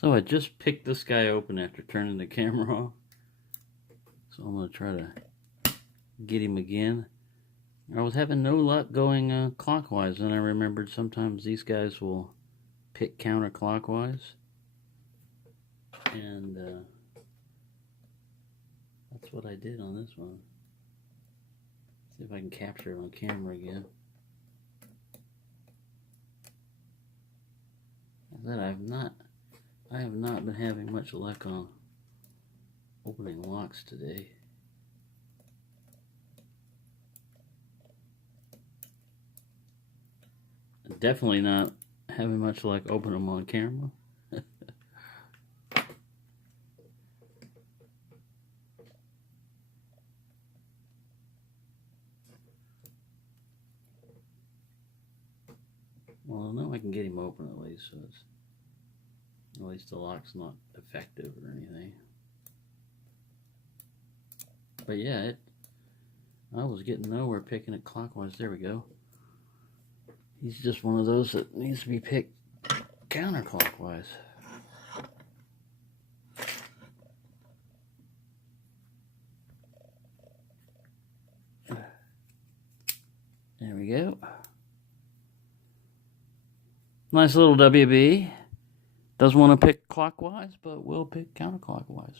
So I just picked this guy open after turning the camera off. So I'm going to try to get him again. I was having no luck going clockwise, and I remembered sometimes these guys will pick counterclockwise. And that's what I did on this one. See if I can capture it on camera again. That I have not been having much luck on opening locks today. Definitely not having much luck opening them on camera. Well, now I can get him open at least, so it's, at least the lock's not effective or anything. But yeah, I was getting nowhere picking it clockwise. There we go. He's just one of those that needs to be picked counterclockwise. There we go. Nice little WB. Doesn't want to pick clockwise, but will pick counterclockwise.